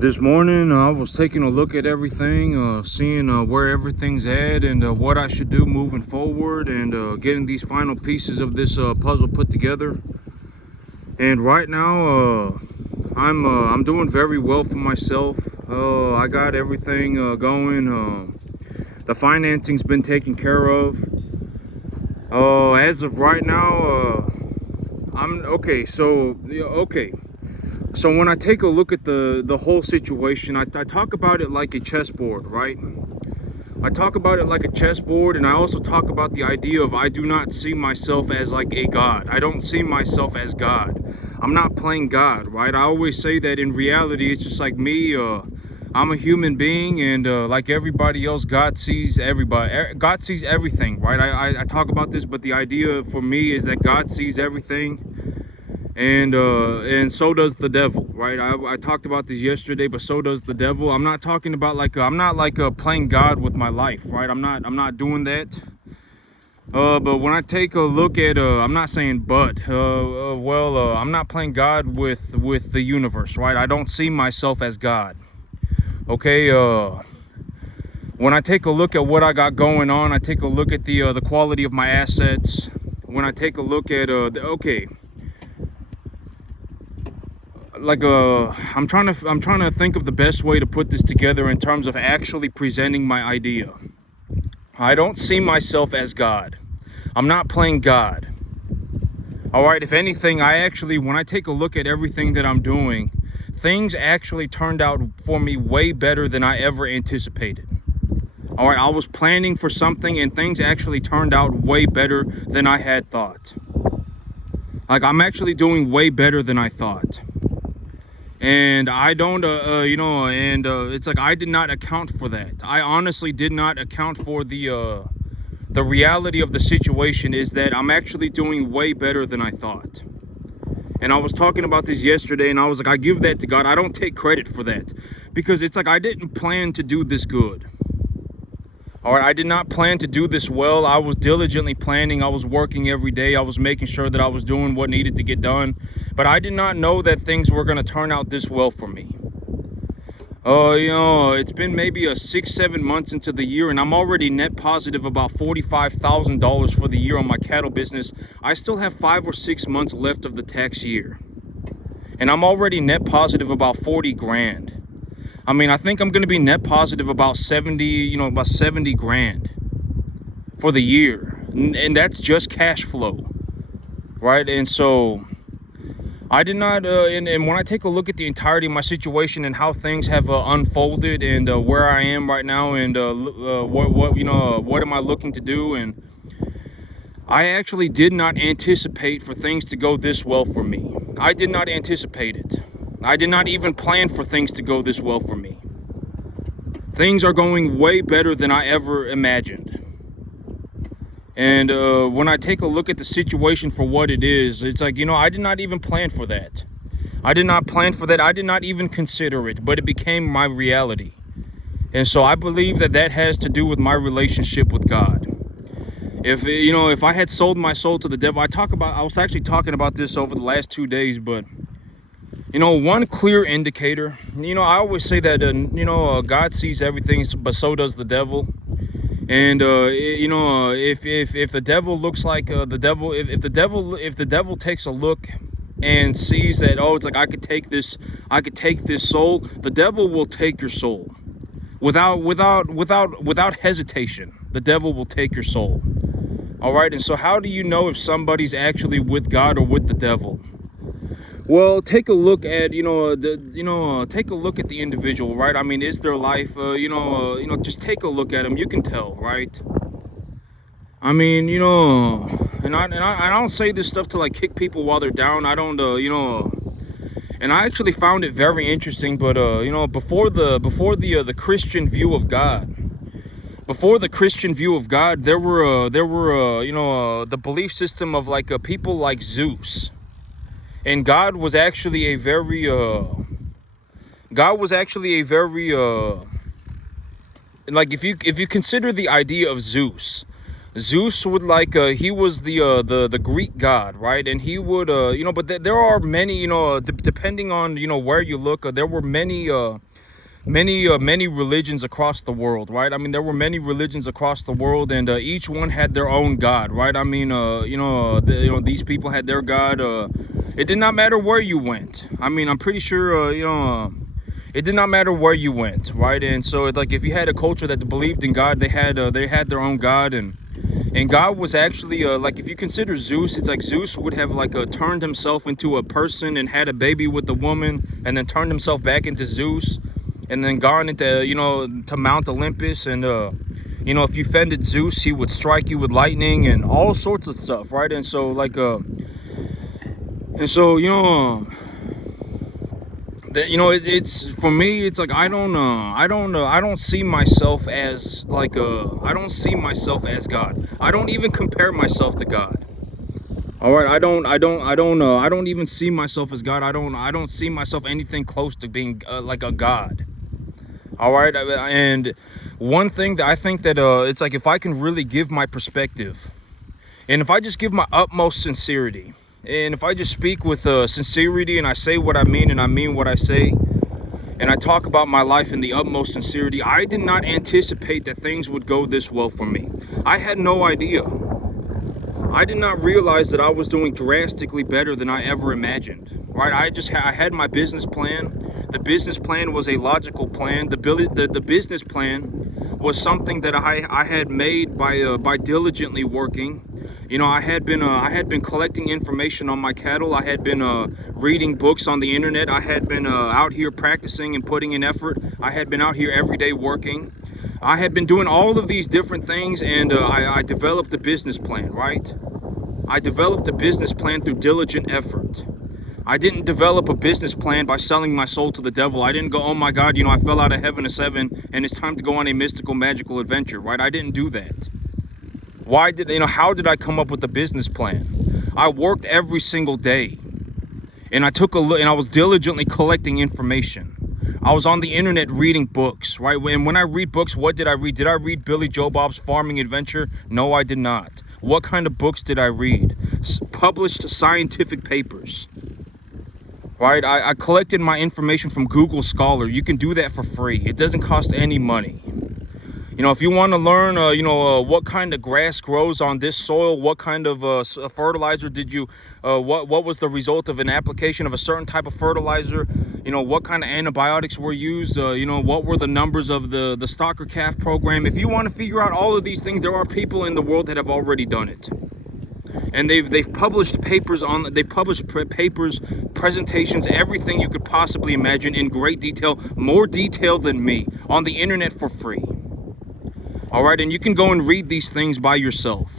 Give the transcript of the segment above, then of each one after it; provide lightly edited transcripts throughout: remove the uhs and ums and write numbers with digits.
This morning, I was taking a look at everything, seeing where everything's at and what I should do moving forward, and getting these final pieces of this puzzle put together. And right now, I'm doing very well for myself. I got everything going. The financing's been taken care of. As of right now, I'm okay. So when I take a look at the whole situation, I talk about it like a chessboard, right? I talk about it like a chessboard, and I also talk about the idea of I do not see myself as like a god. I don't see myself as God. I'm not playing God, right? I always say that in reality, it's just like me. I'm a human being, and like everybody else, God sees everybody. God sees everything, right? I talk about this, but the idea for me is that God sees everything. And so does the devil, right? I talked about this yesterday, but so does the devil. I'm not talking about like I'm not like playing God with my life, right? I'm not doing that. But when I take a look at I'm not saying I'm not playing God with the universe, right? I don't see myself as God. Okay, when I take a look at what I got going on, I take a look at the quality of my assets. When I take a look at I'm trying to think of the best way to put this together in terms of actually presenting my idea. I don't see myself as God. I'm not playing God. All right, if anything, when I take a look at everything that I'm doing, things actually turned out for me way better than I ever anticipated. All right, I was planning for something and things actually turned out way better than I had thought. Like, I'm actually doing way better than I thought. And I don't, it's like I did not account for that. I honestly did not account for the reality of the situation is that I'm actually doing way better than I thought. And I was talking about this yesterday, and I was like, I give that to God. I don't take credit for that, because it's like I didn't plan to do this good. All right, I did not plan to do this well. I was diligently planning. I was working every day. I was making sure that I was doing what needed to get done. But I did not know that things were going to turn out this well for me. It's been maybe 6-7 months into the year, and I'm already net positive about $45,000 for the year on my cattle business. I still have 5 or 6 months left of the tax year, and I'm already net positive about 40 grand. I mean, I think I'm going to be net positive about 70 grand for the year. And that's just cash flow, right? And so I did not, and when I take a look at the entirety of my situation and how things have unfolded, and where I am right now, and what am I looking to do, and I actually did not anticipate for things to go this well for me. I did not anticipate it. I did not even plan for things to go this well for me. Things are going way better than I ever imagined. And when I take a look at the situation for what it is, it's like, I did not even plan for that. I did not plan for that. I did not even consider it, but it became my reality. And so I believe that that has to do with my relationship with God. If I had sold my soul to the devil, I was actually talking about this over the last 2 days, but one clear indicator, I always say that, God sees everything, but so does the devil. And, if the devil looks like the devil, if the devil takes a look and sees that, it's like I could take this soul, the devil will take your soul without hesitation. The devil will take your soul. All right. And so how do you know if somebody's actually with God or with the devil? Well, take a look at, take a look at the individual, right? I mean, is their life, just take a look at them. You can tell, right? I mean, and I don't say this stuff to like kick people while they're down. I don't, and I actually found it very interesting. But before the Christian view of God, there were the belief system of like people like Zeus. And God was actually a very like, if you consider the idea of Zeus would he was the Greek god, right? And he would but there are many, depending on where you look, there were many many religions across the world, right? I mean, there were many religions across the world, and each one had their own god, right? I mean, these people had their god. It did not matter where you went. I mean, I'm pretty sure, it did not matter where you went, right? And so, like, if you had a culture that believed in God, they had their own god, and God was actually like, if you consider Zeus, it's like Zeus would have like turned himself into a person and had a baby with a woman, and then turned himself back into Zeus, and then gone into, to Mount Olympus, and if you offended Zeus, he would strike you with lightning and all sorts of stuff, right? And so, like, it's for me, it's like, I don't see myself as like I don't see myself as God. I don't even compare myself to God. All right, I don't even see myself as God. I don't see myself anything close to being like a God. All right, and one thing that I think that it's like, if I can really give my perspective, and if I just give my utmost sincerity, and if I just speak with sincerity, and I say what I mean, and I mean what I say, and I talk about my life in the utmost sincerity, I did not anticipate that things would go this well for me. I had no idea. I did not realize that I was doing drastically better than I ever imagined, right? I had my business plan. The business plan was a logical plan. The business plan was something that I had made by diligently working. I had been collecting information on my cattle. I had been reading books on the internet. I had been out here practicing and putting in effort. I had been out here every day working. I had been doing all of these different things, and I developed a business plan, right? I developed a business plan through diligent effort. I didn't develop a business plan by selling my soul to the devil. I didn't go, oh my God, I fell out of heaven to 7 and it's time to go on a mystical, magical adventure, right? I didn't do that. How did I come up with the business plan? I worked every single day, and I took a look, and I was diligently collecting information. I was on the internet reading books, right? And when I read books, what did I read? Did I read Billy Joe Bob's Farming Adventure? No, I did not. What kind of books did I read? Published scientific papers, right? I collected my information from Google Scholar. You can do that for free. It doesn't cost any money. If you want to learn, what kind of grass grows on this soil, what kind of fertilizer did you, what was the result of an application of a certain type of fertilizer, what kind of antibiotics were used, what were the numbers of the stocker calf program. If you want to figure out all of these things, there are people in the world that have already done it. And they've published papers papers, presentations, everything you could possibly imagine in great detail, more detail than me, on the internet for free. All right, and you can go and read these things by yourself.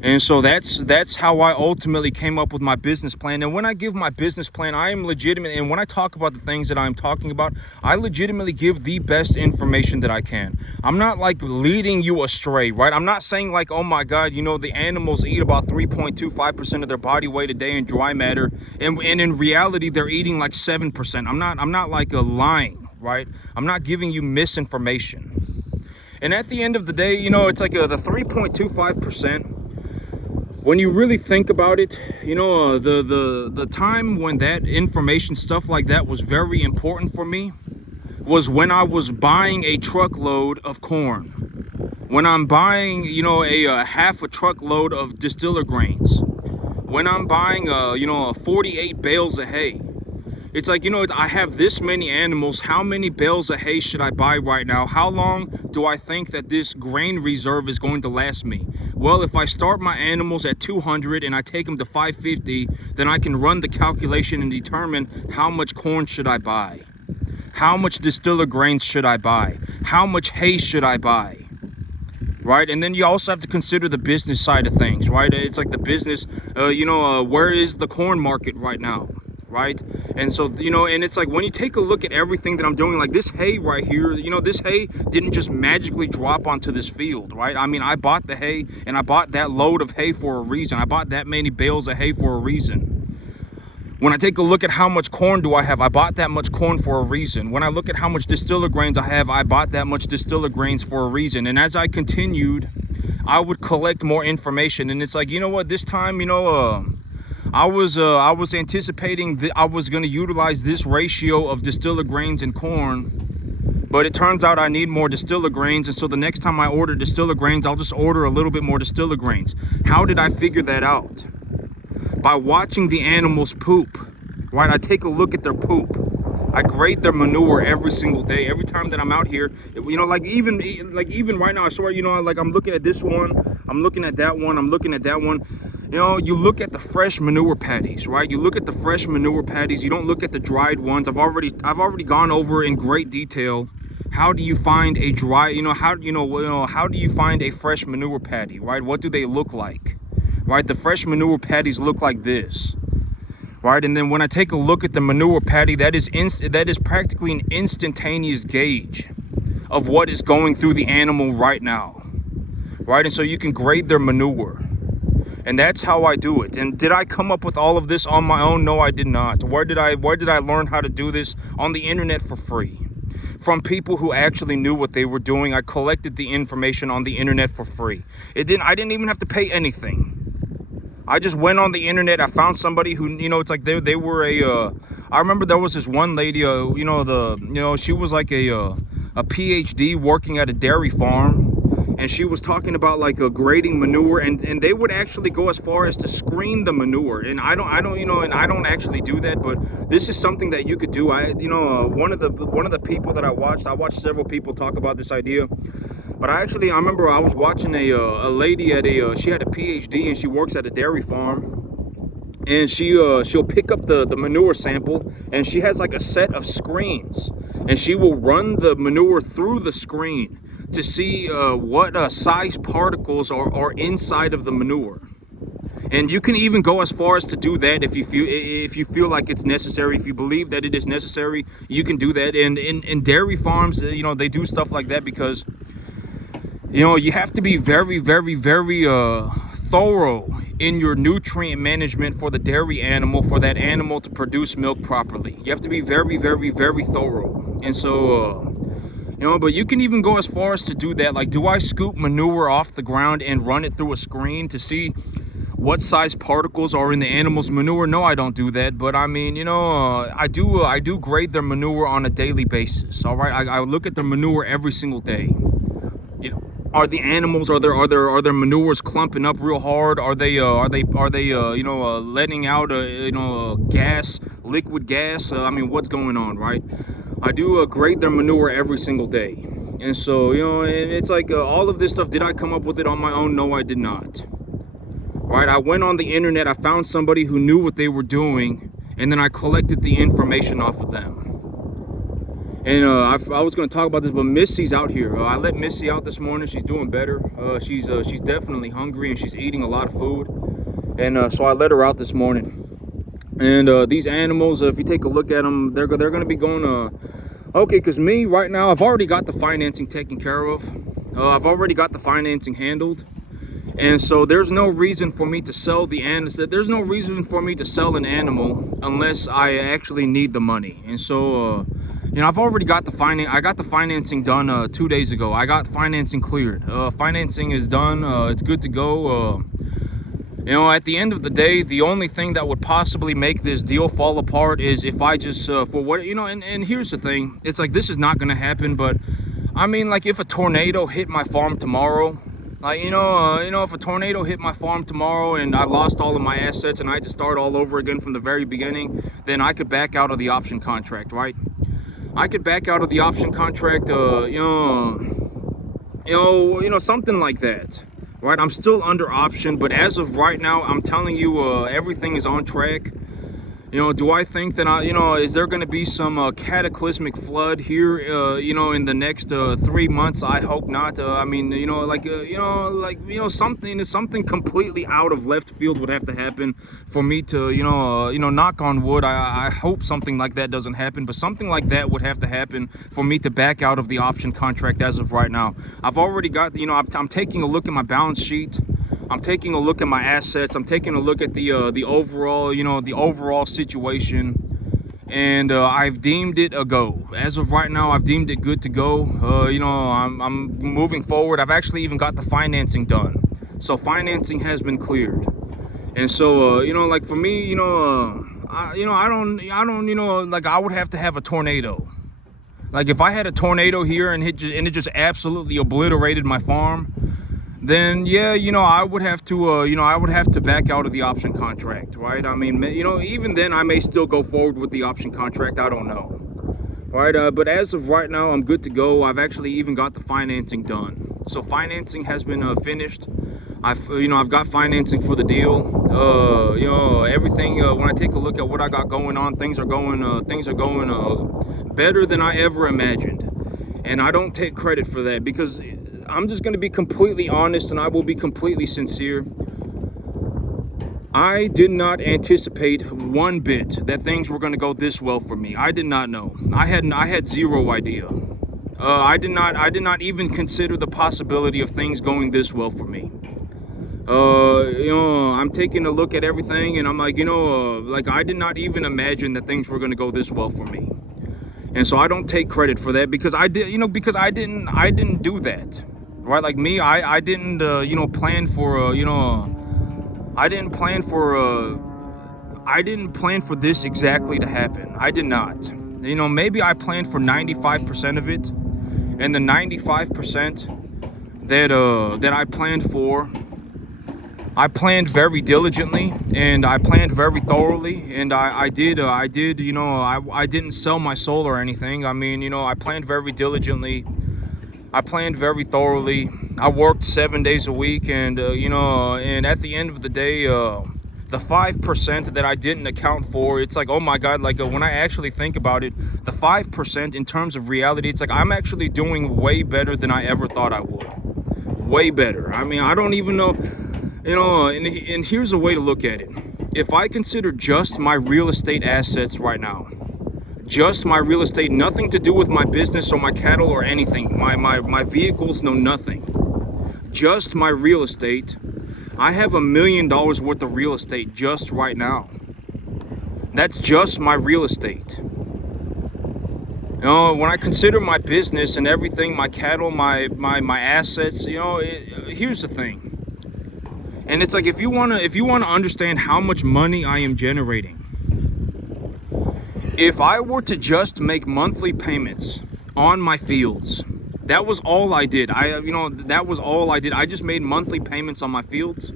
And so that's how I ultimately came up with my business plan. And when I give my business plan, I am legitimate. And when I talk about the things that I'm talking about, I legitimately give the best information that I can. I'm not like leading you astray, right? I'm not saying like, oh my God, the animals eat about 3.25% of their body weight a day in dry matter. And in reality, they're eating like 7%. I'm not like lying, right? I'm not giving you misinformation. And at the end of the day, it's like the 3.25%. When you really think about it, the time when that information, stuff like that, was very important for me was when I was buying a truckload of corn. When I'm buying, a half a truckload of distiller grains. When I'm buying, 48 bales of hay. It's like, I have this many animals. How many bales of hay should I buy right now? How long do I think that this grain reserve is going to last me? Well, if I start my animals at 200 and I take them to 550, then I can run the calculation and determine how much corn should I buy? How much distiller grains should I buy? How much hay should I buy? Right? And then you also have to consider the business side of things, right? It's like the business, where is the corn market right now? Right? And so, and it's like, when you take a look at everything that I'm doing, like this hay right here, this hay didn't just magically drop onto this field, right? I mean, I bought the hay, and I bought that load of hay for a reason. I bought that many bales of hay for a reason. When I take a look at how much corn do I have, I bought that much corn for a reason. When I look at how much distiller grains I have, I bought that much distiller grains for a reason. And as I continued, I would collect more information. And it's like, this time, I was anticipating that I was going to utilize this ratio of distiller grains and corn, but it turns out I need more distiller grains, and so the next time I order distiller grains, I'll just order a little bit more distiller grains. How did I figure that out? By watching the animals poop, right? I take a look at their poop. I grade their manure every single day. Every time that I'm out here, you know, like even right now, I swear, you know, like I'm looking at this one, I'm looking at that one, I'm looking at that one. You know, you look at the fresh manure patties, right? You look at the fresh manure patties. You don't look at the dried ones. I've already gone over in great detail. How do you find a dry, how do you find a fresh manure patty, right? What do they look like, right? The fresh manure patties look like this, right? And then when I take a look at the manure patty, that is practically an instantaneous gauge of what is going through the animal right now, right? And so you can grade their manure. And that's how I do it. And did I come up with all of this on my own? No, I did not. Where did I learn how to do this? On the internet for free. From people who actually knew what they were doing. I collected the information on the internet for free. I didn't even have to pay anything. I just went on the internet. I found somebody who, it's like they were I remember there was this one lady, she was like a PhD working at a dairy farm. And she was talking about like grading manure, and they would actually go as far as to screen the manure. And I don't actually do that, but this is something that you could do. One of the people that I watched several people talk about this idea. But I remember I was watching a lady she had a PhD and she works at a dairy farm. And she'll pick up the manure sample, and she has like a set of screens, and she will run the manure through the screen to see what size particles are inside of the manure. And you can even go as far as to do that if you feel like it's necessary. If you believe that it is necessary, you can do that. And in dairy farms, they do stuff like that because you have to be very, very, very thorough in your nutrient management for the dairy animal, for that animal to produce milk properly. You have to be very, very, very thorough. And so but you can even go as far as to do that. Like, do I scoop manure off the ground and run it through a screen to see what size particles are in the animal's manure? No, I don't do that. But I mean, I do grade their manure on a daily basis. All right, I look at their manure every single day. Are the animals, are their manures clumping up real hard? Are they letting out gas, liquid gas? I mean, what's going on, right? I do grade their manure every single day. And so, and it's like all of this stuff, did I come up with it on my own? No, I did not. Right? I went on the internet, I found somebody who knew what they were doing, and then I collected the information off of them. And I was going to talk about this, but Missy's out here. I let Missy out this morning. She's doing better. She's definitely hungry, and she's eating a lot of food. And so I let her out this morning. And these animals, if you take a look at them, they're going to be going okay, because me right now, I've already got the financing taken care of. I've already got the financing handled. And so there's no reason for me to sell there's no reason for me to sell an animal unless I actually need the money. And so I've already got I got the financing done 2 days ago. I got financing cleared. Financing is done. It's good to go. At the end of the day, the only thing that would possibly make this deal fall apart is if I just, and here's the thing. It's like, this is not going to happen, but I mean, like, if a tornado hit my farm tomorrow, like, if a tornado hit my farm tomorrow and I lost all of my assets and I had to start all over again from the very beginning, then I could back out of the option contract, right? I could back out of the option contract, something like that. Right, I'm still under option, but as of right now, I'm telling you, everything is on track. Do I think that is there going to be some cataclysmic flood here, in the next 3 months? I hope not. I mean, something completely out of left field would have to happen for me to, knock on wood. I hope something like that doesn't happen, but something like that would have to happen for me to back out of the option contract as of right now. I've already got, I'm taking a look at my balance sheet. I'm taking a look at my assets. I'm taking a look at the overall situation, and I've deemed it a go. As of right now, I've deemed it good to go. I'm moving forward. I've actually even got the financing done, so financing has been cleared. And so, like for me, I don't, like I would have to have a tornado. Like if I had a tornado here and it just absolutely obliterated my farm, then yeah, I would have to, I would have to back out of the option contract, right? I mean, even then I may still go forward with the option contract. I don't know, right? But as of right now, I'm good to go. I've actually even got the financing done. So financing has been finished. I've got financing for the deal. Everything. When I take a look at what I got going on, things are going better than I ever imagined. And I don't take credit for that because I'm just going to be completely honest, and I will be completely sincere. I did not anticipate one bit that things were going to go this well for me. I did not know. I had zero idea. I did not even consider the possibility of things going this well for me. I'm taking a look at everything, and I'm like, like I did not even imagine that things were going to go this well for me. And so I don't take credit for that because I didn't do that, right? Like me, I didn't, plan for, I didn't plan for this exactly to happen. I did not. Maybe I planned for 95% of it, and the 95% that I planned for, I planned very diligently, and I planned very thoroughly, and I didn't sell my soul or anything. I mean, I planned very diligently. I planned very thoroughly. I worked 7 days a week, and and at the end of the day, the 5% that I didn't account for, it's like, oh my God, like when I actually think about it, the 5% in terms of reality, it's like I'm actually doing way better than I ever thought I would. Way better. I mean, I don't even know. And here's a way to look at it. If I consider just my real estate assets right now, just my real estate, nothing to do with my business or my cattle or anything, my vehicles, no nothing, just my real estate, I have $1 million worth of real estate just right now. That's just my real estate. When I consider my business and everything, my cattle, my assets, here's the thing. And it's like, if you want to understand how much money I am generating, if I were to just make monthly payments on my fields, that was all I did. That was all I did. I just made monthly payments on my fields.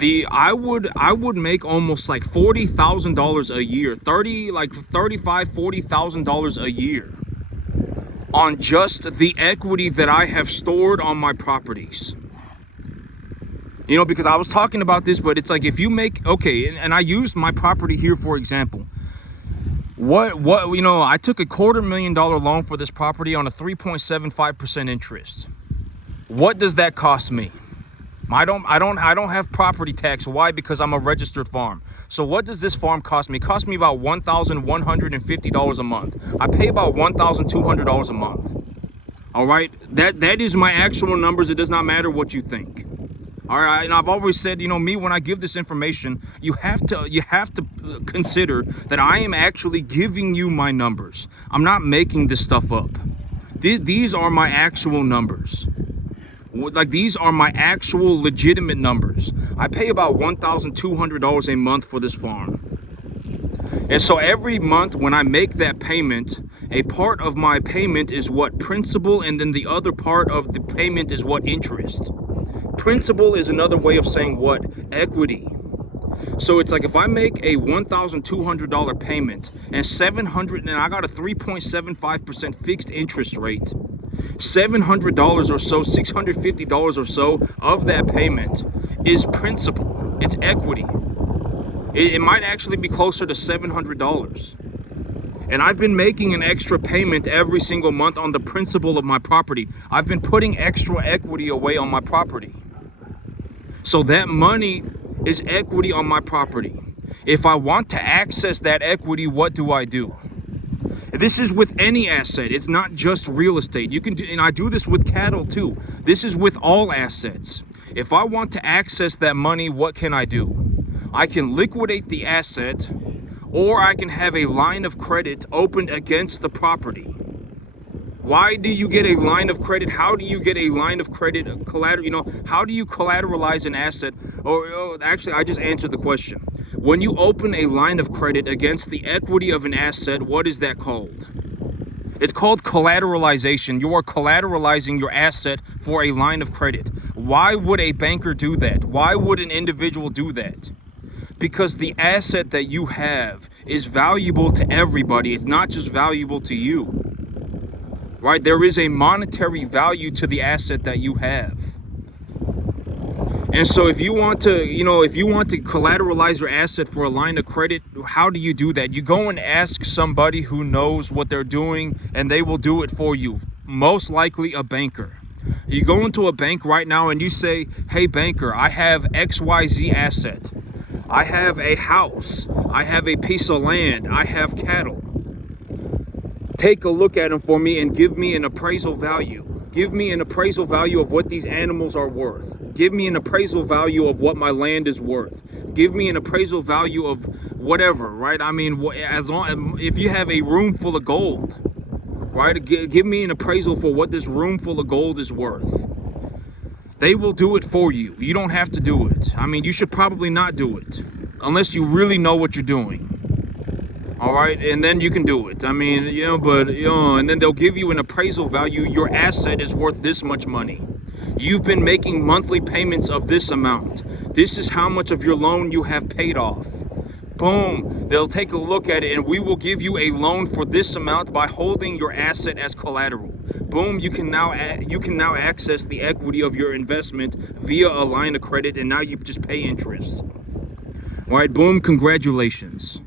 I would make almost like $40,000 a year, $40,000 a year on just the equity that I have stored on my properties. Because I was talking about this, but it's like, if you make, okay, and I used my property here for example. I took a $250,000 loan for this property on a 3.75% interest. What does that cost me? I don't have property tax. Why? Because I'm a registered farm. So what does this farm cost me? It cost me about $1,150 a month. I pay about $1,200 a month. All right, that is my actual numbers. It does not matter what you think. All right, and I've always said, me, when I give this information, you have to consider that I am actually giving you my numbers. I'm not making this stuff up. These are my actual numbers. Like, these are my actual legitimate numbers. I pay about $1,200 a month for this farm. And so every month when I make that payment, a part of my payment is what? Principal, and then the other part of the payment is what? Interest. Principal is another way of saying what? Equity. So it's like, if I make a $1,200 payment and and I got a 3.75% fixed interest rate, $700 or so, $650 or so of that payment is principal. It's equity. It might actually be closer to $700. And I've been making an extra payment every single month on the principal of my property. I've been putting extra equity away on my property. So that money is equity on my property. If I want to access that equity, what do? This is with any asset. It's not just real estate. You can do, and I do this with cattle too. This is with all assets. If I want to access that money, what can I do? I can liquidate the asset, or I can have a line of credit opened against the property. Why do you get a line of credit? How do you get a line of credit collateral? How do you collateralize an asset? Or actually, I just answered the question. When you open a line of credit against the equity of an asset, what is that called? It's called collateralization. You are collateralizing your asset for a line of credit. Why would a banker do that? Why would an individual do that? Because the asset that you have is valuable to everybody. It's not just valuable to you. Right? There is a monetary value to the asset that you have. And so if you want to, collateralize your asset for a line of credit, how do you do that? You go and ask somebody who knows what they're doing, and they will do it for you. Most likely a banker. You go into a bank right now and you say, hey banker, I have XYZ asset. I have a house. I have a piece of land. I have cattle. Take a look at them for me and give me an appraisal value. Give me an appraisal value of what these animals are worth. Give me an appraisal value of what my land is worth. Give me an appraisal value of whatever, right? I mean, if you have a room full of gold, right? Give me an appraisal for what this room full of gold is worth. They will do it for you. You don't have to do it. I mean, you should probably not do it unless you really know what you're doing. All right, and then you can do it. I mean, and then they'll give you an appraisal value. Your asset is worth this much money. You've been making monthly payments of this amount. This is how much of your loan you have paid off. Boom, they'll take a look at it, and we will give you a loan for this amount by holding your asset as collateral. Boom, you can now access the equity of your investment via a line of credit, and now you just pay interest. All right, boom, congratulations.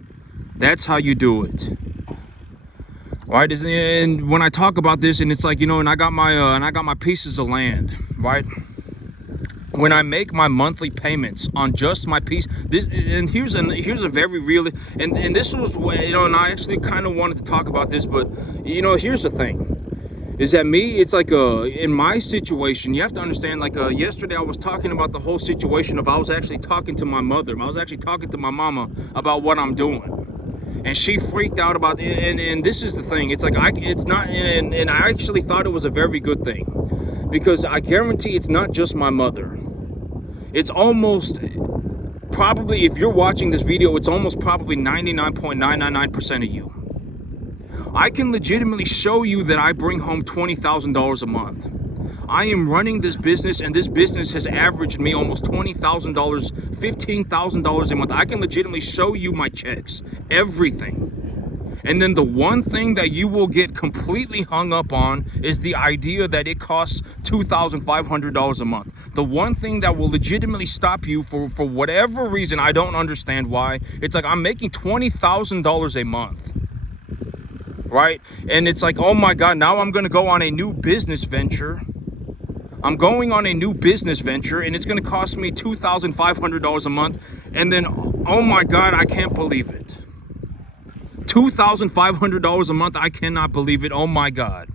That's how you do it. Right? And when I talk about this, and it's like, and I got my pieces of land, right? When I make my monthly payments on just my piece, here's a very real, and this was, and I actually kind of wanted to talk about this, but here's the thing. Is that me? It's like in my situation, you have to understand, like yesterday I was talking about the whole situation of I was actually talking to my mother. I was actually talking to my mama about what I'm doing. And she freaked out about it. And this is the thing. It's like, it's not, and I actually thought it was a very good thing. Because I guarantee it's not just my mother. It's almost, probably, if you're watching this video, it's almost probably 99.999% of you. I can legitimately show you that I bring home $20,000 a month. I am running this business, and this business has averaged me almost $20,000, $15,000 a month. I can legitimately show you my checks, everything. And then the one thing that you will get completely hung up on is the idea that it costs $2,500 a month. The one thing that will legitimately stop you for whatever reason, I don't understand why. It's like, I'm making $20,000 a month. Right? And it's like, oh my God, now I'm going to go on a new business venture. I'm going on a new business venture, and it's going to cost me $2,500 a month. And then, oh my God, I can't believe it. $2,500 a month. I cannot believe it. Oh my God.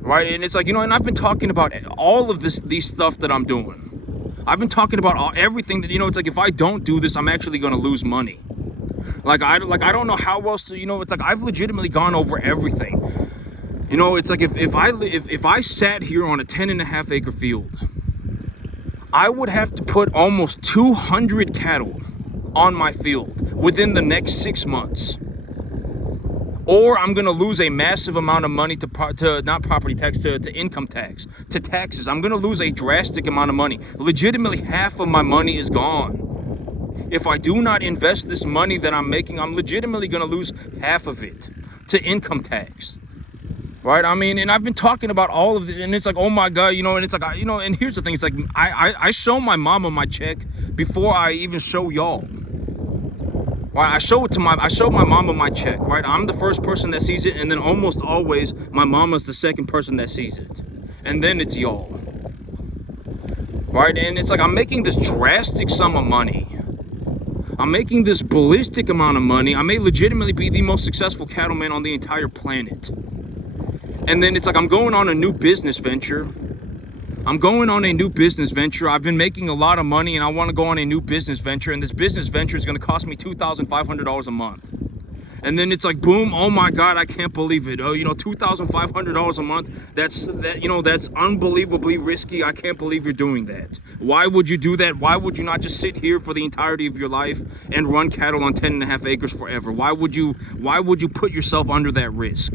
Right? And it's like, and I've been talking about all of these stuff that I'm doing. I've been talking about everything that, it's like, if I don't do this, I'm actually going to lose money. Like I don't know how else to, it's like, I've legitimately gone over everything. It's like, if I sat here on a 10.5 acre field, I would have to put almost 200 cattle on my field within the next 6 months. Or I'm going to lose a massive amount of money to not property tax, to income tax, to taxes. I'm going to lose a drastic amount of money. Legitimately, half of my money is gone. If I do not invest this money that I'm making, I'm legitimately going to lose half of it to income tax. Right? I mean, and I've been talking about all of this, and it's like, oh my God, and it's like, and here's the thing. It's like, I show my mama my check before I even show y'all. Right? I show my mama my check, right? I'm the first person that sees it, and then almost always my mama's the second person that sees it. And then it's y'all. Right? And it's like, I'm making this drastic sum of money. I'm making this ballistic amount of money. I may legitimately be the most successful cattleman on the entire planet. And then it's like, I'm going on a new business venture. I've been making a lot of money, and I want to go on a new business venture. And this business venture is going to cost me $2,500 a month. And then it's like, boom, oh my God, I can't believe it. Oh, $2,500 a month. That's unbelievably risky. I can't believe you're doing that. Why would you do that? Why would you not just sit here for the entirety of your life and run cattle on 10.5 acres forever? Why would you put yourself under that risk?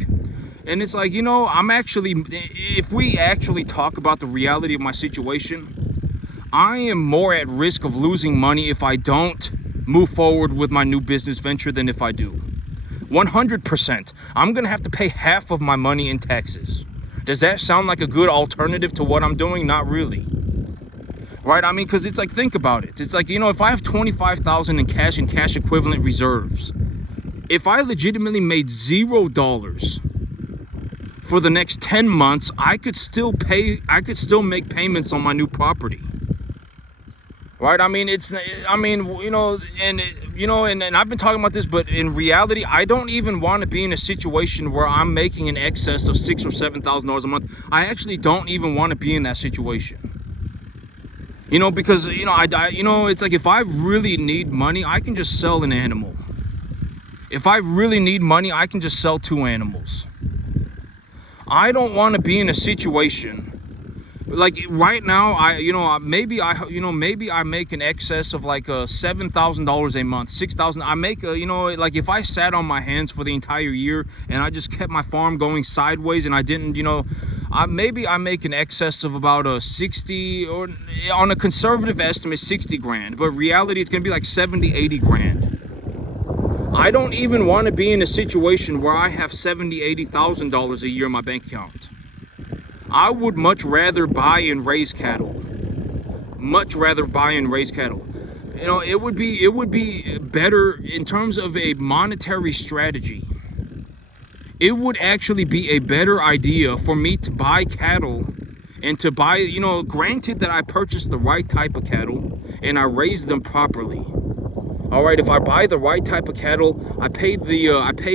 And it's like, if we actually talk about the reality of my situation, I am more at risk of losing money if I don't move forward with my new business venture than if I do. 100%. I'm gonna have to pay half of my money in taxes. Does that sound like a good alternative to what I'm doing? Not really. Right? I mean, because it's like, think about it. It's like, if I have $25,000 in cash and cash equivalent reserves, if I legitimately made $0 for the next 10 months, I could still make payments on my new property. Right? I mean, and I've been talking about this, but in reality, I don't even want to be in a situation where I'm making an excess of $6,000 or $7,000 a month. I actually don't even want to be in that situation. Because it's like, if I really need money, I can just sell an animal. If I really need money, I can just sell 2 animals. I don't want to be in a situation like right now. Maybe I make an excess of like $7,000 a month, $6,000. I make like if I sat on my hands for the entire year and I just kept my farm going sideways and I didn't, maybe I make an excess of about 60, or on a conservative estimate, 60 grand. But reality, it's gonna be like 70, 80 grand. I don't even want to be in a situation where I have $70,000, $80,000 a year in my bank account. I would much rather buy and raise cattle. Much rather buy and raise cattle. It would be better in terms of a monetary strategy. It would actually be a better idea for me to buy cattle and to buy, granted that I purchased the right type of cattle and I raise them properly. All right, if I buy the right type of cattle, I pay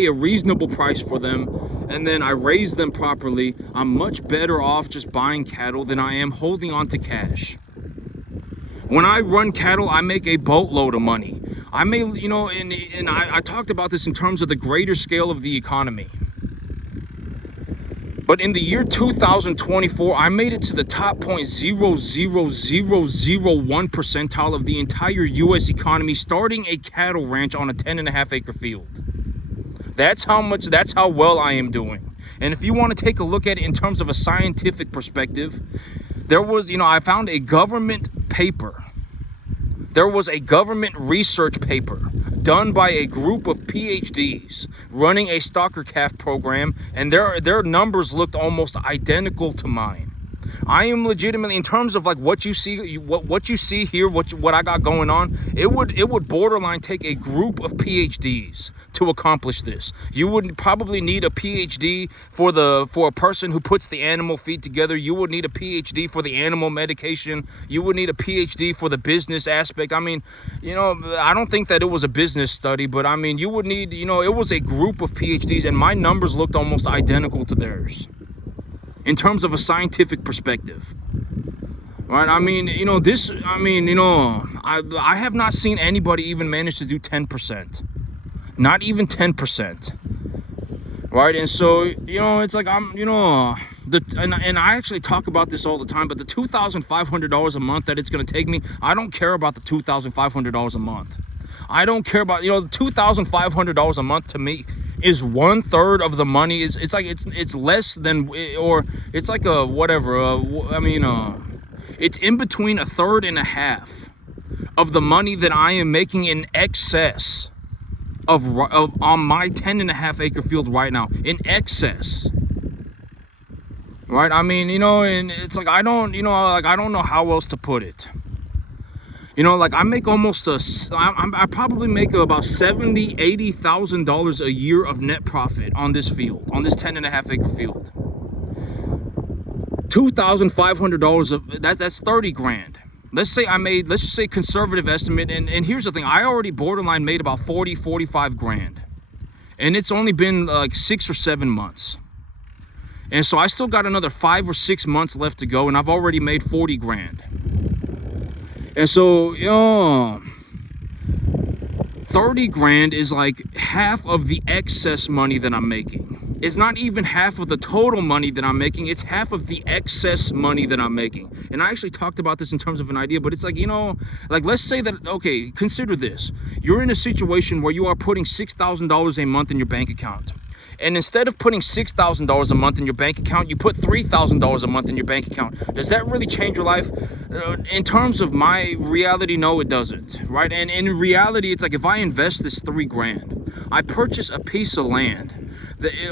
a reasonable price for them, and then I raise them properly, I'm much better off just buying cattle than I am holding on to cash. When I run cattle, I make a boatload of money. I may, and I talked about this in terms of the greater scale of the economy. But in the year 2024, I made it to the top 0.00001 percentile of the entire U.S. economy, starting a cattle ranch on a 10.5 acre field. That's how well I am doing. And if you want to take a look at it in terms of a scientific perspective, I found a government paper. There was a government research paper done by a group of PhDs running a stocker calf program, and their numbers looked almost identical to mine. I am legitimately, in terms of like what you see here, what I got going on, it would borderline take a group of PhDs to accomplish this. You would probably need a PhD for a person who puts the animal feed together. You would need a PhD for the animal medication. You would need a PhD for the business aspect. I mean, I don't think that it was a business study, but I mean, you would need, it was a group of PhDs, and my numbers looked almost identical to theirs in terms of a scientific perspective. Right? I mean, I have not seen anybody even manage to do 10%. Not even 10%. Right? And so, it's like and I actually talk about this all the time, but the $2,500 a month that it's going to take me, I don't care about the $2,500 a month. I don't care about, $2,500 a month to me is 1/3 of the money. It's like it's less than, or it's like a whatever. It's in between 1/3 and 1/2 of the money that I am making in excess of on my 10.5 acre field right now. In excess. Right? I mean, and it's like I don't know how else to put it. I make almost I probably make about $70,000, $80,000 a year of net profit on this field, on this 10.5 acre field. $2,500 of that's 30 grand. Let's just say conservative estimate. And here's the thing, I already borderline made about 40, 45 grand. And it's only been like 6 or 7 months. And so I still got another 5 or 6 months left to go, and I've already made 40 grand. And so, 30 grand is like half of the excess money that I'm making. It's not even half of the total money that I'm making. It's half of the excess money that I'm making. And I actually talked about this in terms of an idea, but it's like, you know, like let's say that, okay, consider this. You're in a situation where you are putting $6,000 a month in your bank account. And instead of putting $6,000 a month in your bank account, you put $3,000 a month in your bank account. Does that really change your life? In terms of my reality, no, it doesn't, right? And in reality, it's like if I invest this 3 grand, I purchase a piece of land,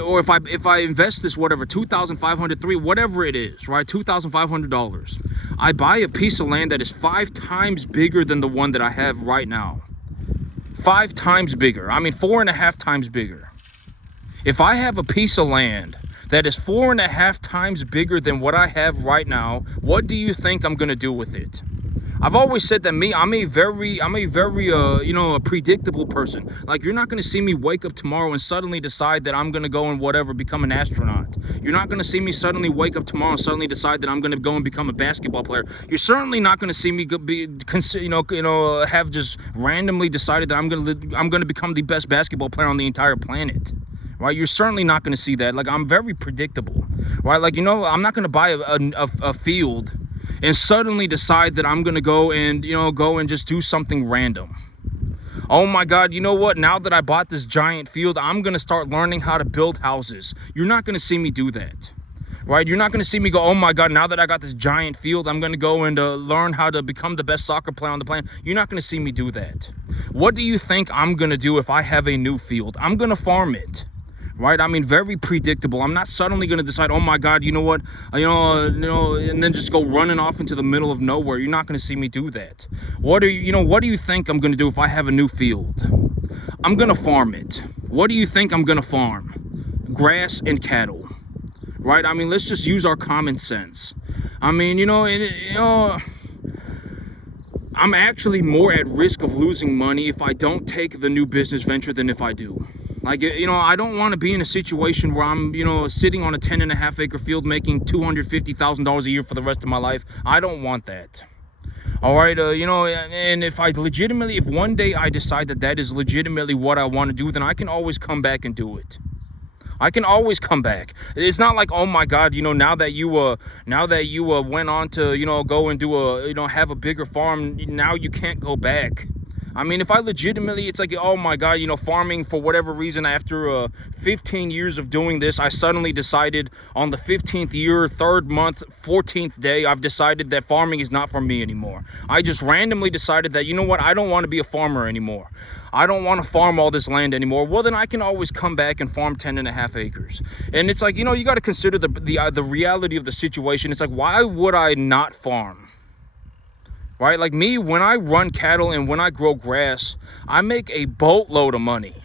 or if I invest this, whatever, 2,500, whatever it is, right? $2,500. I buy a piece of land that is 5 times bigger than the one that I have right now. 5 times bigger. I mean, 4.5 times bigger. If I have a piece of land that is 4.5 times bigger than what I have right now, what do you think I'm gonna do with it? I've always said that I'm a very you know, a predictable person. Like, you're not gonna see me wake up tomorrow and suddenly decide that I'm gonna go and whatever, become an astronaut. You're not gonna see me suddenly wake up tomorrow and suddenly decide that I'm gonna go and become a basketball player. You're certainly not gonna see me have just randomly decided that I'm gonna become the best basketball player on the entire planet. Right, you're certainly not going to see that. Like, I'm very predictable, right? Like, you know, I'm not going to buy a field and suddenly decide that I'm going to go and just do something random. Oh my God, you know what? Now that I bought this giant field, I'm going to start learning how to build houses. You're not going to see me do that, right? You're not going to see me go, oh my God, now that I got this giant field, I'm going to go and learn how to become the best soccer player on the planet. You're not going to see me do that. What do you think I'm going to do if I have a new field? I'm going to farm it. Right? I mean, very predictable. I'm not suddenly going to decide, oh my God, you know what, and then just go running off into the middle of nowhere. You're not going to see me do that. What do you think I'm going to do if I have a new field? I'm going to farm it. What do you think I'm going to farm? Grass and cattle. Right? I mean, let's just use our common sense. I mean, I'm actually more at risk of losing money if I don't take the new business venture than if I do. Like, I don't want to be in a situation where I'm, sitting on a 10.5 acre field making $250,000 a year for the rest of my life. I don't want that. All right, and if one day I decide that is legitimately what I want to do, then I can always come back and do it. I can always come back. It's not like, oh my God, now that you went on to, go and do have a bigger farm, now you can't go back. I mean, if I legitimately, it's like, oh my God, farming for whatever reason, after 15 years of doing this, I suddenly decided on the 15th year, 3rd month, 14th day, I've decided that farming is not for me anymore. I just randomly decided that, you know what, I don't want to be a farmer anymore. I don't want to farm all this land anymore. Well, then I can always come back and farm 10.5 acres. And it's like, you got to consider the reality of the situation. It's like, why would I not farm? Right? Like me, when I run cattle and when I grow grass, I make a boatload of money.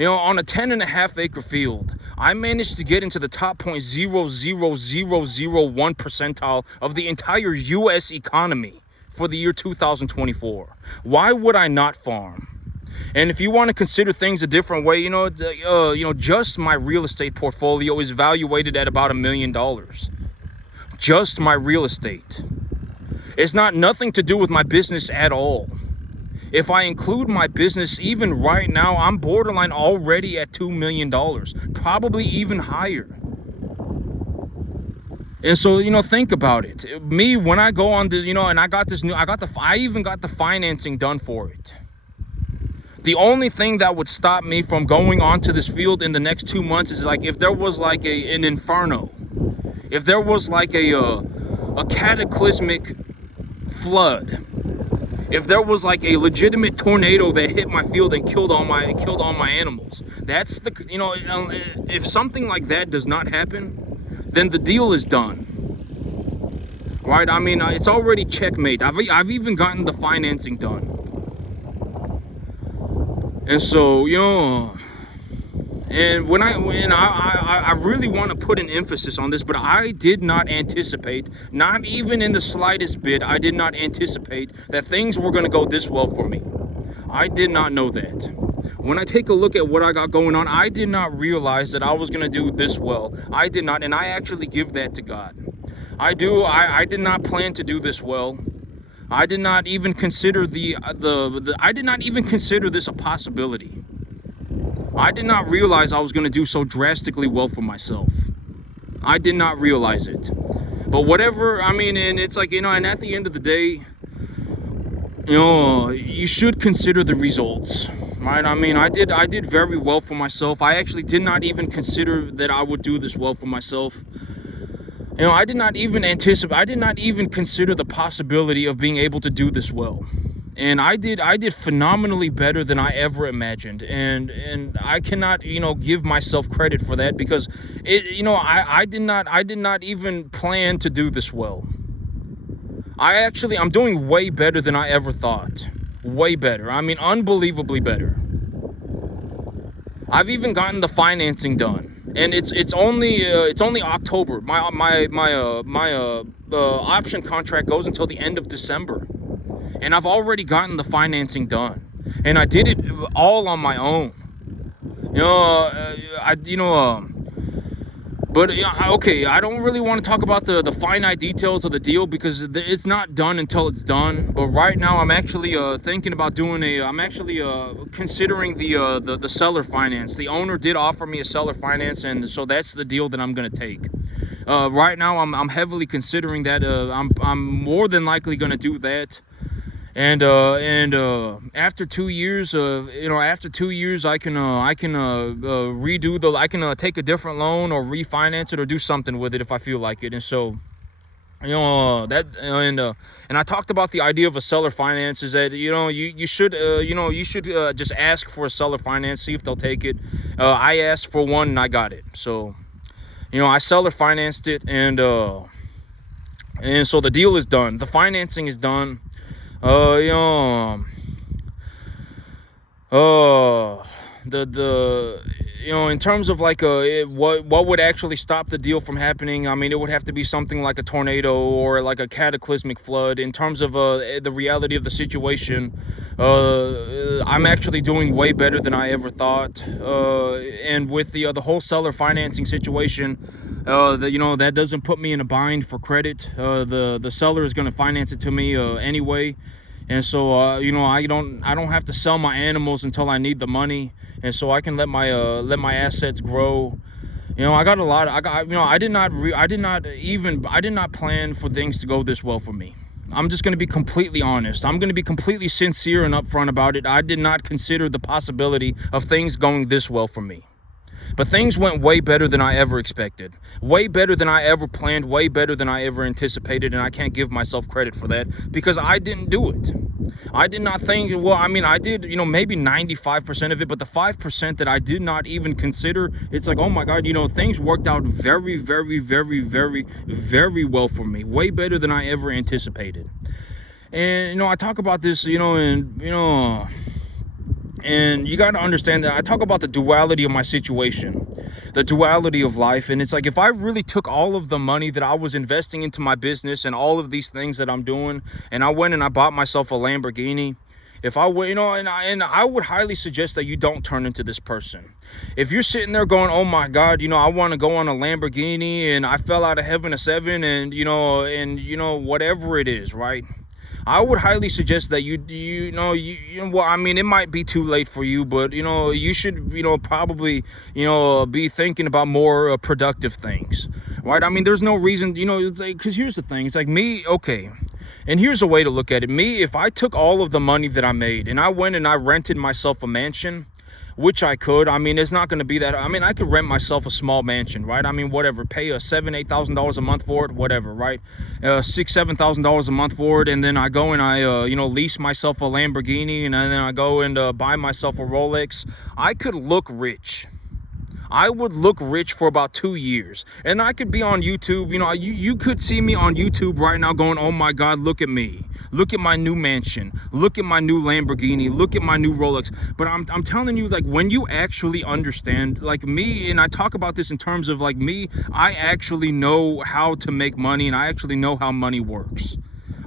On a 10.5 acre field, I managed to get into the top 0.00001 percentile of the entire U.S. economy for the year 2024. Why would I not farm? And if you want to consider things a different way, just my real estate portfolio is valuated at about $1 million. Just my real estate. It's nothing to do with my business at all. If I include my business, even right now, I'm borderline already at $2 million, probably even higher. And so, think about it. Me, when I go on the, and I even got the financing done for it. The only thing that would stop me from going onto this field in the next 2 months is like if there was like an inferno, if there was like a cataclysmic flood, if there was like a legitimate tornado that hit my field and killed all my animals. That's if something like that does not happen, then the deal is done. Right? I mean, it's already checkmate. I've even gotten the financing done. And so, and I really want to put an emphasis on this, but I did not anticipate, not even in the slightest bit, I did not anticipate that things were going to go this well for me. I did not know that. When I take a look at what I got going on, I did not realize that I was going to do this well. I did not, and I actually give that to God. I did not plan to do this well. I did not even consider I did not even consider this a possibility. I did not realize I was going to do so drastically well for myself. I did not realize it. But whatever, I mean, and it's like, and at the end of the day, you should consider the results, right? I mean, I did very well for myself. I actually did not even consider that I would do this well for myself. I did not even consider the possibility of being able to do this well. And I did phenomenally better than I ever imagined. And I cannot, give myself credit for that, because I did not even plan to do this well. I'm doing way better than I ever thought. Way better. I mean, unbelievably better. I've even gotten the financing done, and it's only October. My option contract goes until the end of December, and I've already gotten the financing done, and I did it all on my own. But okay, I don't really want to talk about the finite details of the deal, because it's not done until it's done. But right now, I'm actually thinking about doing I'm actually considering the seller finance. The owner did offer me a seller finance, and so that's the deal that I'm gonna take. Right now, I'm heavily considering that. I'm more than likely gonna do that. And after 2 years, after 2 years, I can redo I can take a different loan or refinance it or do something with it if I feel like it. And so, and I talked about the idea of a seller finance, is that you should just ask for a seller finance, see if they'll take it. I asked for one and I got it. So, I seller financed it, and so the deal is done. The financing is done. In terms of like what would actually stop the deal from happening, I mean, it would have to be something like a tornado or like a cataclysmic flood. In terms of the reality of the situation, I'm actually doing way better than I ever thought. And with the whole seller financing situation, that doesn't put me in a bind for credit. The seller is going to finance it to me anyway. And so, I don't have to sell my animals until I need the money, and so I can let my assets grow. I got a lot. I did not plan for things to go this well for me. I'm just going to be completely honest. I'm going to be completely sincere and upfront about it. I did not consider the possibility of things going this well for me. But things went way better than I ever expected, way better than I ever planned, way better than I ever anticipated, and I can't give myself credit for that, because I didn't do it. I did not think, I did, maybe 95% of it, but the 5% that I did not even consider, it's like, oh my God, things worked out very, very, very, very, very well for me, way better than I ever anticipated. And, I talk about this, and you got to understand that I talk about the duality of my situation, the duality of life. And it's like, if I really took all of the money that I was investing into my business and all of these things that I'm doing, and I went and I bought myself a Lamborghini, if I would, and I would highly suggest that you don't turn into this person. If you're sitting there going, oh my God, I want to go on a Lamborghini and I fell out of heaven a 7, and, whatever it is, right? I would highly suggest that it might be too late for you, but you should probably be thinking about more productive things, right? I mean, there's no reason, it's like, because here's the thing, it's like me, okay, and here's a way to look at it. Me, if I took all of the money that I made and I went and I rented myself a mansion, which I could, it's not going to be that, I could rent myself a small mansion, right? Whatever, pay $7,000-8,000 a month for it, whatever, right? $6,000-7,000 a month for it, and then I go and I lease myself a Lamborghini, and then I go and buy myself a Rolex. I could look rich. I would look rich for about 2 years, and I could be on YouTube. You could see me on YouTube right now going, oh my God, look at me. Look at my new mansion. Look at my new Lamborghini. Look at my new Rolex. But I'm telling you, like, when you actually understand, like me, and I talk about this in terms of like me, I actually know how to make money, and I actually know how money works.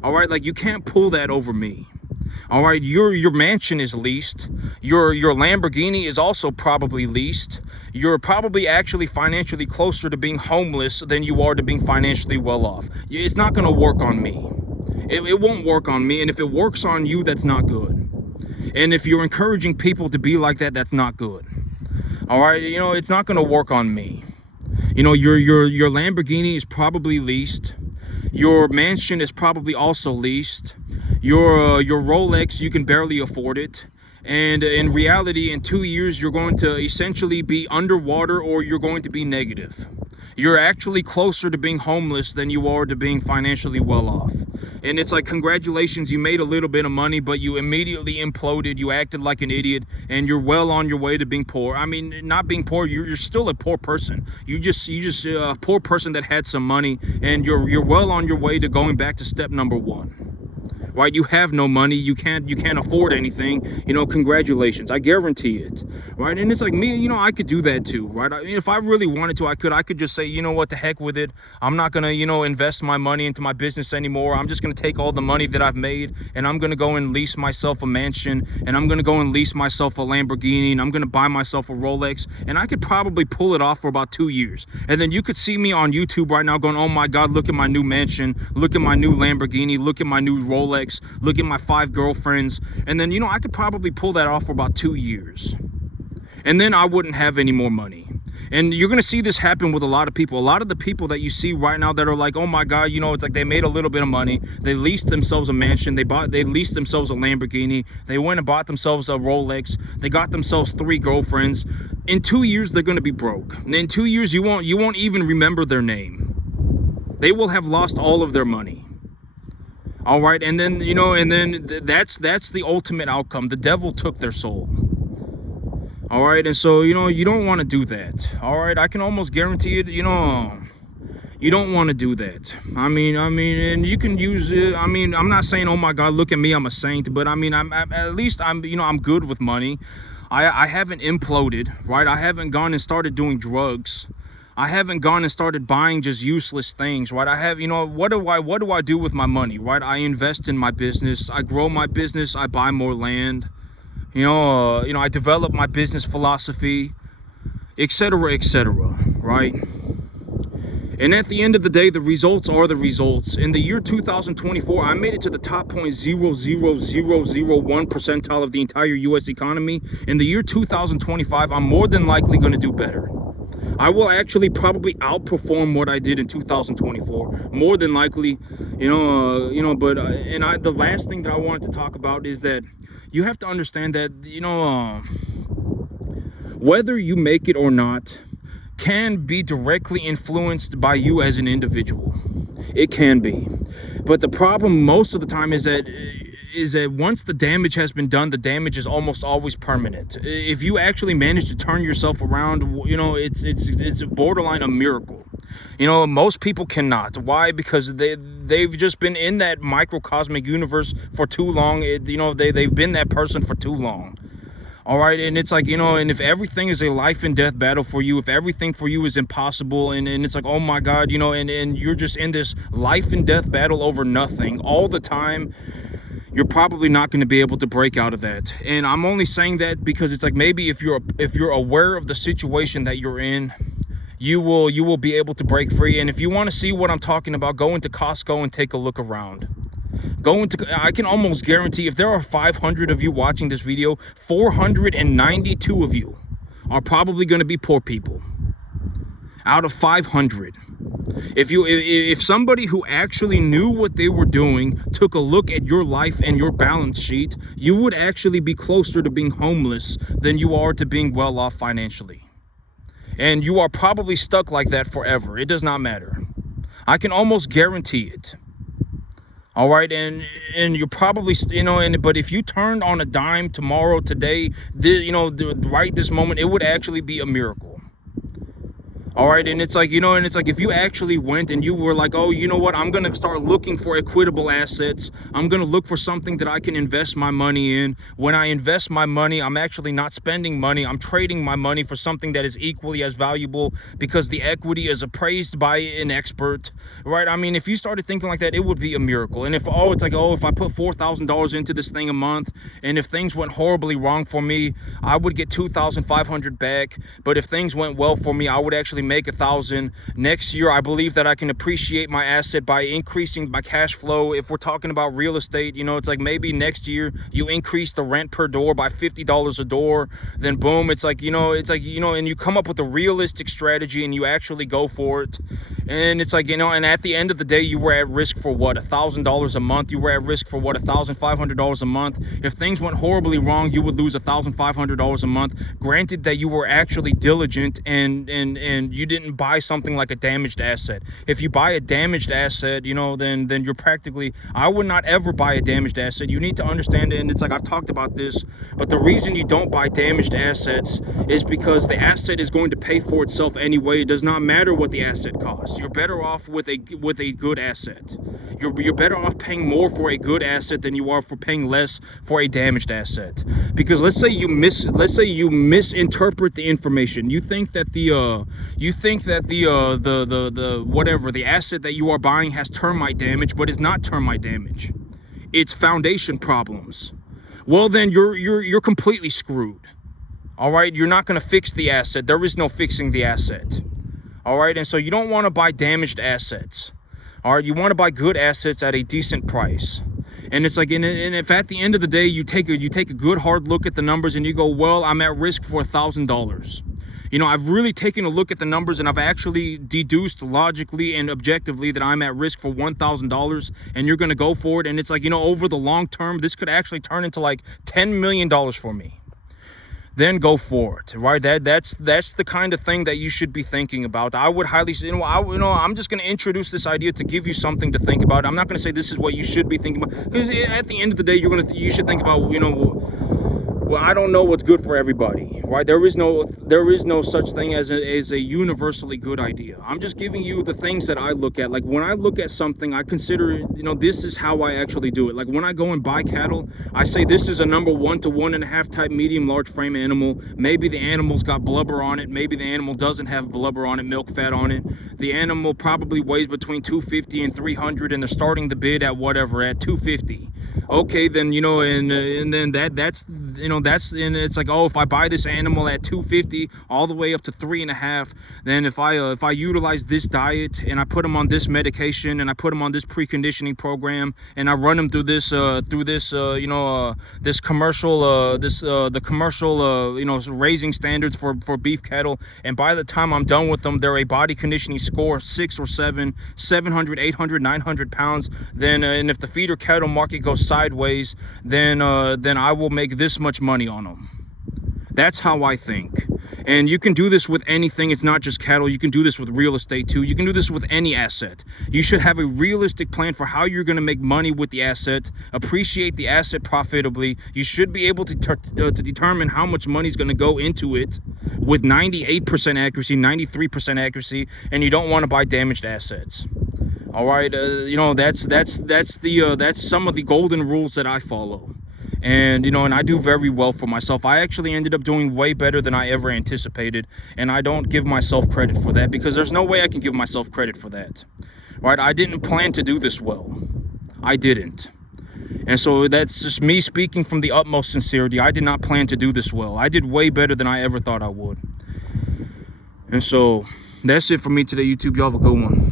All right, like, you can't pull that over me. All right, your mansion is leased. Your Lamborghini is also probably leased. You're probably actually financially closer to being homeless than you are to being financially well off. It's not going to work on me. It won't work on me. And if it works on you, that's not good. And if you're encouraging people to be like that, that's not good. All right, it's not going to work on me. Your Lamborghini is probably leased. Your mansion is probably also leased. Your Rolex, you can barely afford it. And in reality, in 2 years, you're going to essentially be underwater, or you're going to be negative. You're actually closer to being homeless than you are to being financially well off. And it's like, congratulations, you made a little bit of money, but you immediately imploded. You acted like an idiot, and you're well on your way to being poor. I mean, not being poor, you're still a poor person. You just a poor person that had some money, and you're well on your way to going back to step number one. Right? You have no money, you can't afford anything, congratulations, I guarantee it. Right? And it's like me, I could do that too, right? I mean, if I really wanted to, I could just say, you know what, the heck with it. I'm not gonna, invest my money into my business anymore. I'm just gonna take all the money that I've made, and I'm gonna go and lease myself a mansion, and I'm gonna go and lease myself a Lamborghini, and I'm gonna buy myself a Rolex, and I could probably pull it off for about 2 years. And then you could see me on YouTube right now going, oh my God, look at my new mansion, look at my new Lamborghini, look at my new Rolex, look at my 5 girlfriends. And then, I could probably pull that off for about 2 years. And then I wouldn't have any more money. And you're going to see this happen with a lot of people. A lot of the people that you see right now that are like, oh my God, it's like they made a little bit of money. They leased themselves a mansion. They leased themselves a Lamborghini. They went and bought themselves a Rolex. They got themselves 3 girlfriends. In 2 years, they're going to be broke. And in 2 years, you won't even remember their name. They will have lost all of their money. All right, and then that's the ultimate outcome. The devil took their soul. All right, and so you don't want to do that. All right, I can almost guarantee it. You don't want to do that. I mean, and you can use it. I mean, I'm not saying, oh my God, look at me, I'm a saint, but I mean, I'm at least I'm good with money. I haven't imploded, right? I haven't gone and started doing drugs. I haven't gone and started buying just useless things, right? I have, what do I do with my money, right? I invest in my business. I grow my business. I buy more land. I develop my business philosophy, etc., right? And at the end of the day, the results are the results. In the year 2024, I made it to the top 0.00001 percentile of the entire U.S. economy. In the year 2025, I'm more than likely going to do better. I will actually probably outperform what I did in 2024, more than likely, the last thing that I wanted to talk about is that you have to understand that, whether you make it or not can be directly influenced by you as an individual. It can be. But the problem most of the time is that once the damage has been done, the damage is almost always permanent. If you actually manage to turn yourself around, it's borderline a miracle. Most people cannot. Why? Because they've just been in that microcosmic universe for too long. They've been that person for too long. All right, and it's like, and if everything is a life and death battle for you, if everything for you is impossible, and it's like, oh my God, and you're just in this life and death battle over nothing all the time, you're probably not going to be able to break out of that. And I'm only saying that because it's like, maybe if you're aware of the situation that you're in, you will be able to break free. And if you want to see what I'm talking about, go into Costco and take a look around. I can almost guarantee if there are 500 of you watching this video, 492 of you are probably going to be poor people out of 500. If somebody who actually knew what they were doing took a look at your life and your balance sheet, you would actually be closer to being homeless than you are to being well off financially. And you are probably stuck like that forever. It does not matter. I can almost guarantee it. All right, and you're probably, but if you turned on a dime tomorrow, today, right this moment, it would actually be a miracle. All right, and it's like, if you actually went and you were like, oh, you know what, I'm going to start looking for equitable assets. I'm going to look for something that I can invest my money in. When I invest my money, I'm actually not spending money. I'm trading my money for something that is equally as valuable because the equity is appraised by an expert, right? I mean, if you started thinking like that, it would be a miracle. And if I put $4,000 into this thing a month, and if things went horribly wrong for me, I would get $2,500 back. But if things went well for me, I would actually make 1,000. Next year, I believe that I can appreciate my asset by increasing my cash flow. If we're talking about real estate, you know, it's like maybe next year you increase the rent per door by $50 a door. Then boom, it's like, you know, and you come up with a realistic strategy and you actually go for it. And it's like, you know, and at the end of the day, you were at risk for what, $1,000 a month. You were at risk for what, $1,500 a month. If things went horribly wrong, you would lose $1,500 a month. Granted that you were actually diligent and you didn't buy something like a damaged asset. If you buy a damaged asset, you know, then you're practically, I would not ever buy a damaged asset. You need to understand it. And it's like, I've talked about this, but the reason you don't buy damaged assets is because the asset is going to pay for itself anyway. It does not matter what the asset costs. You're better off with a good asset. You're better off paying more for a good asset than you are for paying less for a damaged asset. Because let's say you misinterpret the information. You think that the asset that you are buying has termite damage, but it's not termite damage. It's foundation problems. Well, then you're completely screwed. All right, you're not going to fix the asset. There is no fixing the asset. All right, and so you don't want to buy damaged assets. All right, you want to buy good assets at a decent price. And it's like, and if at the end of the day you take a good hard look at the numbers and you go, well, I'm at risk for $1,000. You know, I've really taken a look at the numbers and I've actually deduced logically and objectively that I'm at risk for $1,000, and you're going to go for it. And it's like, you know, over the long term, this could actually turn into like $10 million for me. Then go for it, right? That's the kind of thing that you should be thinking about. I would highly, I'm just going to introduce this idea to give you something to think about. I'm not going to say this is what you should be thinking about, because at the end of the day, you should think about, you know, well, I don't know what's good for everybody, right? There is no such thing as a universally good idea. I'm just giving you the things that I look at. Like when I look at something, I consider, you know, this is how I actually do it. Like when I go and buy cattle, I say this is a number 1 to 1.5 type medium large frame animal. Maybe the animal's got blubber on it. Maybe the animal doesn't have blubber on it, milk fat on it. The animal probably weighs between 250 and 300, and they're starting the bid at whatever, at 250. Okay, then, you know, and then that's, you know, that's, and it's like, oh, if I buy this animal at 250 all the way up to 3.5, then if I utilize this diet and I put them on this medication and I put them on this preconditioning program and I run them through this this commercial the commercial you know, raising standards for beef cattle, and by the time I'm done with them, they're a body conditioning score 6 or 7, 700, 800, 900 pounds. Then and if the feeder cattle market goes sideways, then I will make this much money on them. That's how I think. And you can do this with anything. It's not just cattle. You can do this with real estate too. You can do this with any asset. You should have a realistic plan for how you're going to make money with the asset, appreciate the asset profitably. You should be able to determine how much money is going to go into it with 98% accuracy, 93% accuracy, and you don't want to buy damaged assets. All right, you know, that's some of the golden rules that I follow. And, you know, and I do very well for myself. I actually ended up doing way better than I ever anticipated. And I don't give myself credit for that, because there's no way I can give myself credit for that. Right? I didn't plan to do this well. I didn't. And so that's just me speaking from the utmost sincerity. I did not plan to do this well. I did way better than I ever thought I would. And so that's it for me today, YouTube. Y'all have a good one.